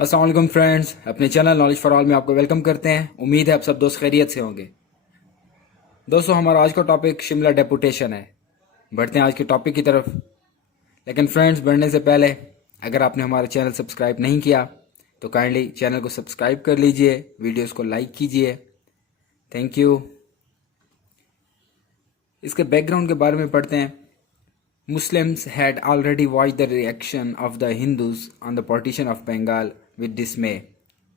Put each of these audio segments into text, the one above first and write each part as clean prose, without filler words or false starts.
अस्सलाम वालेकुम फ्रेंड्स, अपने चैनल नॉलेज फॉर ऑल में आपको वेलकम करते हैं। उम्मीद है आप सब दोस्त खैरियत से होंगे। दोस्तों, हमारा आज का टॉपिक शिमला डेपुटेशन है। बढ़ते हैं आज के टॉपिक की तरफ। लेकिन फ्रेंड्स, बढ़ने से पहले अगर आपने हमारा चैनल सब्सक्राइब नहीं किया तो काइंडली चैनल को सब्सक्राइब कर लीजिए, वीडियोस को लाइक कीजिए। Thank you. इसके बैकग्राउंड के बारे में पढ़ते हैं। Muslims had already watched the reaction of the Hindus on the partition of Bengal with dismay.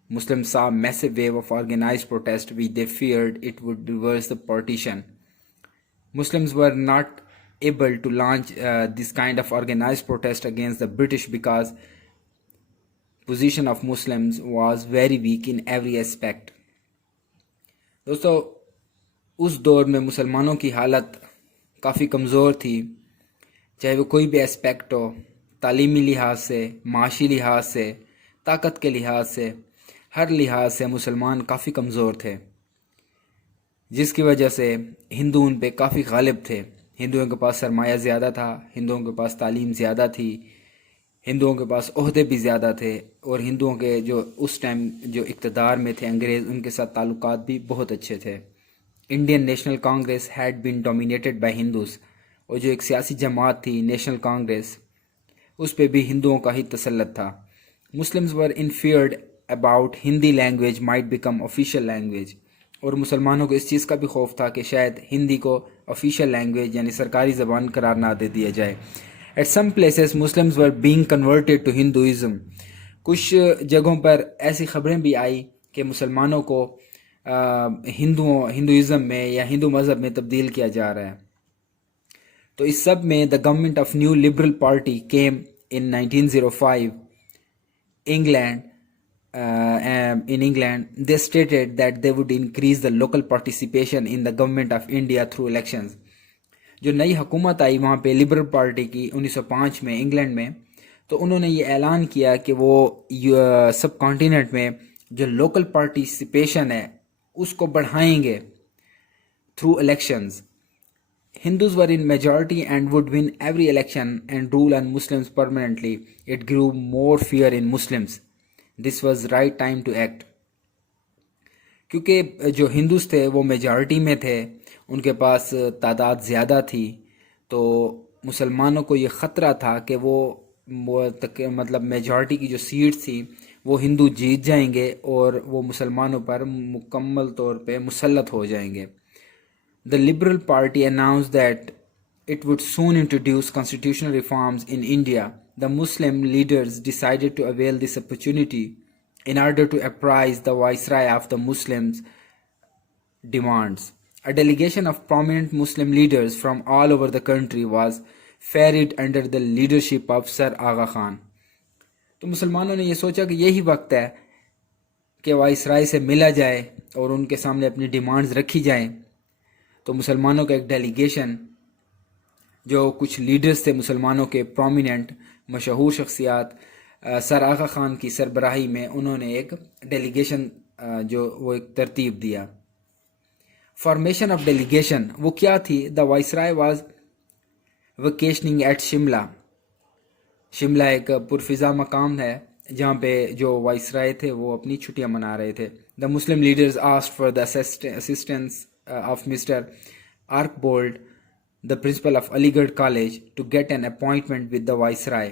Muslims saw a massive wave of organized protest which they feared it would reverse the partition. Muslims were not able to launch this kind of organized protest against the British because position of Muslims was very weak in every aspect. दोस्तों, उस दौर में मुसलमानों की हालत काफ़ी कमज़ोर थी, चाहे वो कोई भी एस्पेक्ट हो, तालीमी लिहाज से, माशी लिहाज से, ताकत के लिहाज से, हर लिहाज से मुसलमान काफ़ी कमज़ोर थे, जिसकी वजह से हिंदू उन पे काफ़ी गालिब थे। हिंदुओं के पास सरमाया ज़्यादा था, हिंदुओं के पास तालीम ज़्यादा थी, हिंदुओं के पास ओहदे भी ज़्यादा थे, और हिंदुओं के जो उस टाइम जो इक़्तिदार में थे अंग्रेज़, उनके साथ ताल्लुकात भी बहुत अच्छे थे। Indian National Congress had been dominated by Hindus, और जो एक सियासी जमात थी नेशनल कांग्रेस, उस पे भी हिंदुओं का ही तसल्लुत था। Muslims were in feared about Hindi language might become official language, और मुसलमानों को इस चीज़ का भी खौफ था कि शायद हिंदी को ऑफिशियल लैंग्वेज यानी सरकारी ज़बान करार ना दे दिया जाए। At some places Muslims were being converted to Hinduism. कुछ जगहों पर ऐसी खबरें भी आई कि मुसलमानों को हिंदुइज़्म में या हिंदू मज़हब में तब्दील किया जा रहा है। तो इस सब में the government of new liberal party came in 1905 England in England. They stated that they would increase the local participation in the government of India through elections. जो नई हुकूमत आई वहाँ पे लिबरल पार्टी की 1905 में इंग्लैंड में, तो उन्होंने ये ऐलान किया कि वो सब कॉन्टिनेंट में जो लोकल पार्टिसिपेशन है उसको बढ़ाएंगे through elections. Hindus were in majority and would win every election and rule on Muslims permanently. It grew more fear in Muslims. This was right time to act. क्योंकि जो Hindus थे वो majority में थे, उनके पास तादाद ज़्यादा थी, तो मुसलमानों को ये ख़तरा था कि वो मतलब मेजॉरिटी की जो सीट थी वो हिंदू जीत जाएंगे और वो मुसलमानों पर मुकम्मल तौर पे मुसल्लत हो जाएंगे। The Liberal Party announced that it would soon introduce constitutional reforms in India. The Muslim leaders decided to avail this opportunity in order to apprise the Viceroy of the Muslims' demands. A delegation of prominent Muslim leaders from all over the country was ferried under the leadership of Sir Aga Khan. तो मुसलमानों ने ये सोचा कि यही वक्त है कि वाइसराय से मिला जाए और उनके सामने अपनी डिमांड्स रखी जाएं। तो मुसलमानों का एक डेलीगेशन, जो कुछ लीडर्स थे मुसलमानों के प्रोमिनेंट मशहूर शख्सियात, सर आगा ख़ान की सरबराही में उन्होंने एक डेलीगेशन जो वो एक तरतीब दिया। फॉर्मेशन ऑफ डेलीगेशन वो क्या थी? The viceroy was vacationing at Shimla. Shimla एक पुरफिज़ा मकाम है जहाँ पे जो वाइसराय थे वो अपनी छुट्टियाँ मना रहे थे। The Muslim leaders asked for the assistance of Mr. Arkbold, the principal of Aligarh College, to get an appointment with the Viceroy.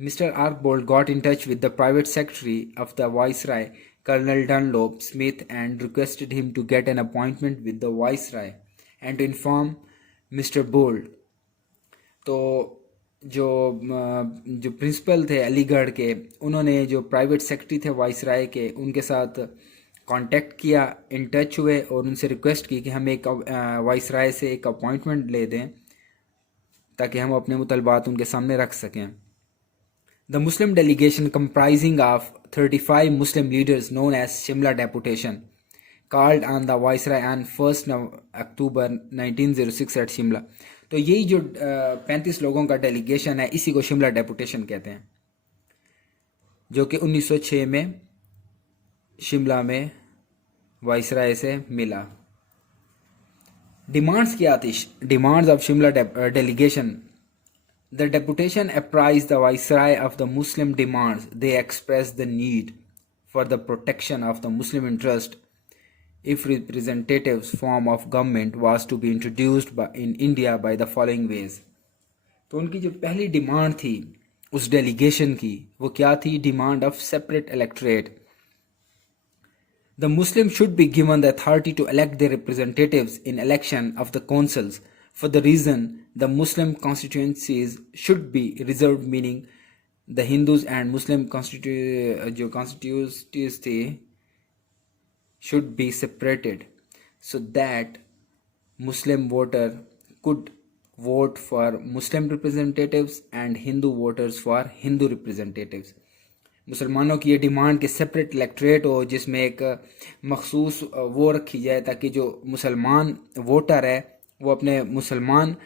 Mr. Arkbold got in touch with the private secretary of the Viceroy, Colonel Dunlop Smith, and requested him to get an appointment with the Viceroy and to inform Mr. Bold. तो जो principal थे अलीगढ़ के, उन्होंने जो private secretary थे viceroy के, उनके साथ कांटेक्ट किया, इन टच हुए और उनसे रिक्वेस्ट की कि हम एक वाइसराय से एक अपॉइंटमेंट ले दें ताकि हम अपने मुतलबात उनके सामने रख सकें। The Muslim delegation comprising of 35 Muslim leaders known as Shimla deputation called on the viceroy on 1 October 1906 at Shimla. तो यही जो 35 लोगों का डेलीगेशन है, इसी को शिमला डेपुटेशन कहते हैं, जो कि 1906 में शिमला में वाइसराय से मिला। डिमांड्स क्या थी? Demands of Shimla delegation The deputation apprised the Viceroy of the Muslim demands. They expressed the need for the protection of the Muslim interest if representatives form of government was to be introduced in India by the following ways. तो उनकी जो पहली demand थी उस delegation की वो क्या थी? Demand of separate electorate. The Muslims should be given the authority to elect their representatives in election of the councils. For the reason the Muslim constituencies should be reserved, meaning the Hindus and Muslim constituencies should be separated so that Muslim voter could vote for Muslim representatives and Hindu voters for Hindu representatives. मुसलमानों की ये demand कि separate electorate हो जिसमें एक मखसूस वो रखी जाए ताकि जो मुसलमान वोटर है वो अपने मुसलमान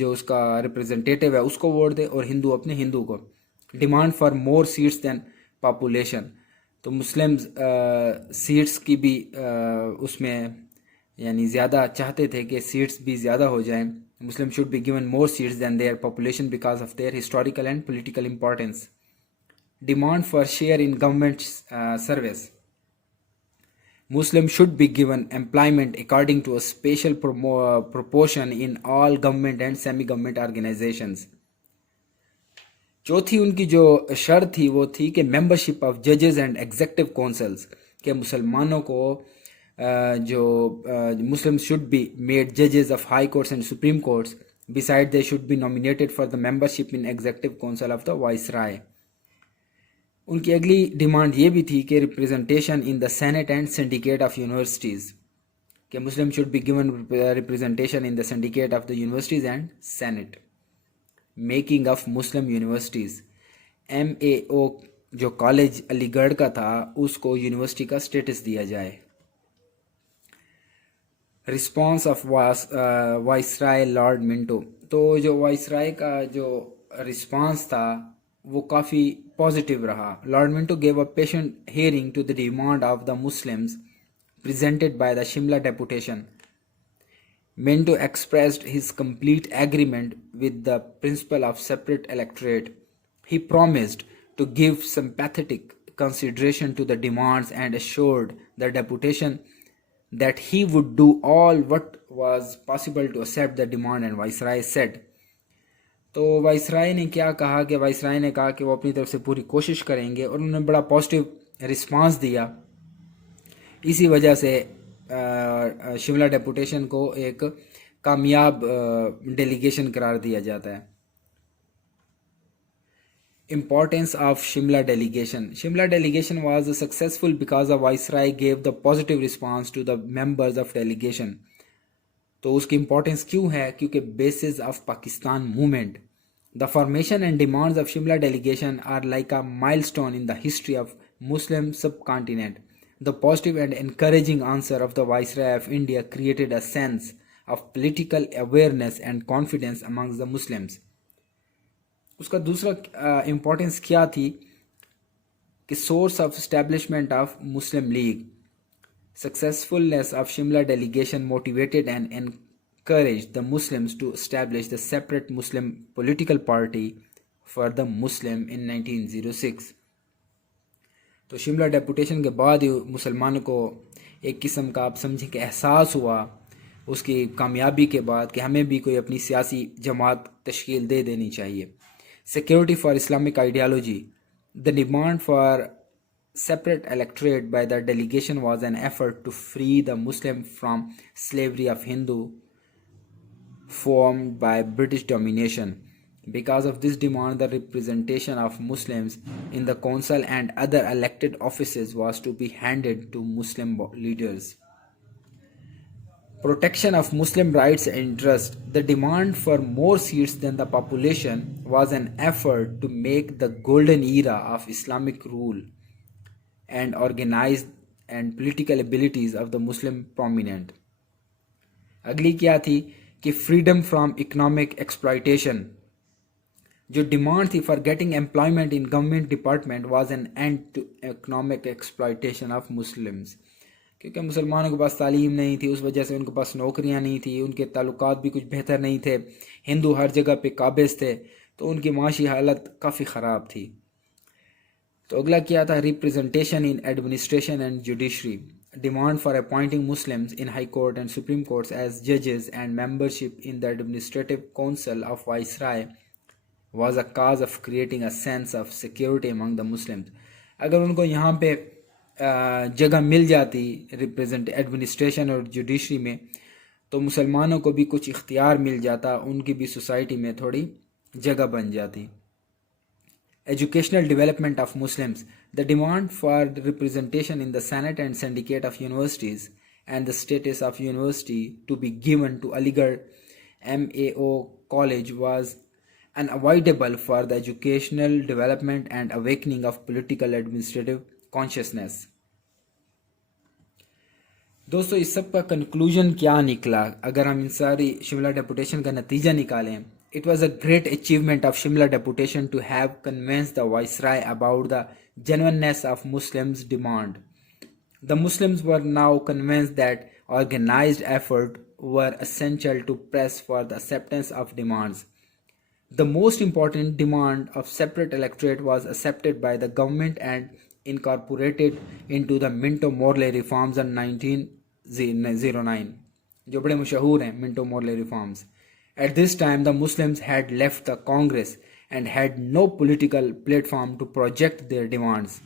जो उसका रिप्रेजेंटेटिव है उसको वोट दे और हिंदू अपने हिंदू को. Demand for more seats than population. तो मुस्लिम सीट्स की भी उसमें यानी ज़्यादा चाहते थे कि सीट्स भी ज़्यादा हो जाएं. Muslim should be given more seats than their population because of their historical and political importance. Demand for share in government service. Muslims should be given employment according to a special proportion in all government and semi-government organizations. चौथी उनकी जो शर्त थी वो थी कि membership of जजेस and executive councils के मुसलमानों को जो मुस्लिम्स शुड बी मेड जजेस of high courts and supreme courts. Besides they should be nominated for the membership in executive council of the viceroy. उनकी अगली डिमांड ये भी थी कि representation in the senate and syndicate of universities कि Muslim should be given representation in the syndicate of the universities and senate. Making of Muslim universities. MAO जो college Aligarh का था उसको यूनिवर्सिटी का स्टेटस दिया जाए. Response of viceroy Lord Minto. तो जो वाइसराय का जो रिस्पॉन्स था वो काफ़ी पॉजिटिव रहा. Lord Minto gave a patient hearing to the demand of the Muslims presented by the Shimla deputation. Minto expressed his complete agreement with the principle of separate electorate. He promised to give sympathetic consideration to the demands and assured the deputation that he would do all what was possible to accept the demand, and Viceroy said. तो viceroy ने क्या कहा कि viceroy ने कहा कि वो अपनी तरफ से पूरी कोशिश करेंगे और उन्होंने बड़ा पॉजिटिव रिस्पांस दिया. इसी वजह से शिमला डेपुटेशन को एक कामयाब डेलीगेशन करार दिया जाता है. Importance of Shimla delegation. Shimla delegation was successful because the Viceroy gave the positive response to the members of delegation. तो उसकी इम्पोर्टेंस क्यों है? क्योंकि basis of Pakistan movement. The formation and demands of Shimla delegation are like a milestone in the history of Muslim subcontinent. The positive and encouraging answer of the Viceroy of India created a sense of political awareness and confidence amongst the Muslims. उसका दूसरा importance क्या थी कि source of establishment of Muslim league. Successfulness of Shimla delegation motivated and encouraged the Muslims to establish the separate Muslim political party for the Muslim in 1906. तो Shimla deputation के बाद ही मुसलमानों को एक किस्म का आप समझें कि एहसास हुआ उसकी कामयाबी के बाद कि हमें भी कोई अपनी सियासी जमात तश्कील दे देनी चाहिए. Security for Islamic ideology. The demand for separate electorate by the delegation was an effort to free the Muslim from slavery of Hindu formed by British domination. Because of this demand, the representation of Muslims in the council and other elected offices was to be handed to Muslim leaders. Protection of Muslim rights and interests. The demand for more seats than the population was an effort to make the golden era of Islamic rule and organized and political abilities of the Muslim prominent. अगली क्या थी कि freedom from economic exploitation. जो demand थी for getting employment in government department was an end to economic exploitation of Muslims. क्योंकि मुसलमानों के पास तालीम नहीं थी, उस वजह से उनके पास नौकरियां नहीं थी, उनके ताल्लुकात भी कुछ बेहतर नहीं थे, हिंदू हर जगह पे काबिज थे, तो उनकी माशी हालत काफ़ी ख़राब थी. तो अगला क्या था, representation in administration and judiciary, demand for appointing Muslims in high court and supreme courts as जजेस and membership in the administrative council of viceroy was a cause of creating a sense of security among the Muslims. अगर उनको यहाँ पे जगह मिल जाती represent administration और judiciary में, तो मुसलमानों को भी कुछ इख्तियार मिल जाता, उनकी भी सोसाइटी में थोड़ी जगह बन जाती। Educational development of Muslims, the demand for representation in the Senate and Syndicate of Universities and the status of university to be given to Aligarh MAO College was unavoidable for the educational development and awakening of political administrative consciousness. दोस्तों इस सब का conclusion क्या निकला, अगर हम इन सारी Shimla deputation का नतीजा निकालें, it was a great achievement of Shimla deputation to have convinced the Viceroy about the genuineness of Muslims' demand. The Muslims were now convinced that organized effort were essential to press for the acceptance of demands. The most important demand of separate electorate was accepted by the government and incorporated into the Minto Morley reforms in 1909, जो बड़े मशहूर हैं Minto Morley reforms. At this time, the Muslims had left the Congress and had no political platform to project their demands.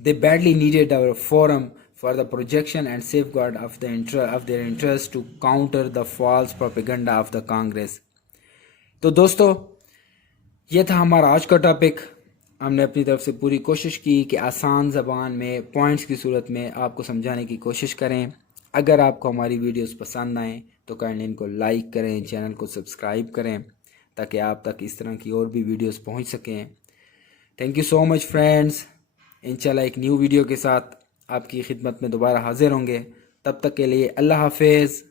They badly needed a forum for the projection and safeguard of their interests to counter the false propaganda of the Congress. तो दोस्तों ये था हमारा आज का topic. हमने अपनी तरफ से पूरी कोशिश की कि आसान ज़बान में पॉइंट्स की सूरत में आपको समझाने की कोशिश करें. अगर आपको हमारी वीडियोस पसंद आएँ तो काइंडली इनको लाइक करें, चैनल को सब्सक्राइब करें ताकि आप तक इस तरह की और भी वीडियोस पहुंच सकें. Thank you so much friends. इंशाल्लाह एक न्यू वीडियो के साथ आपकी खिदमत में दोबारा हाजिर होंगे. तब तक के लिए अल्लाह हाफिज़.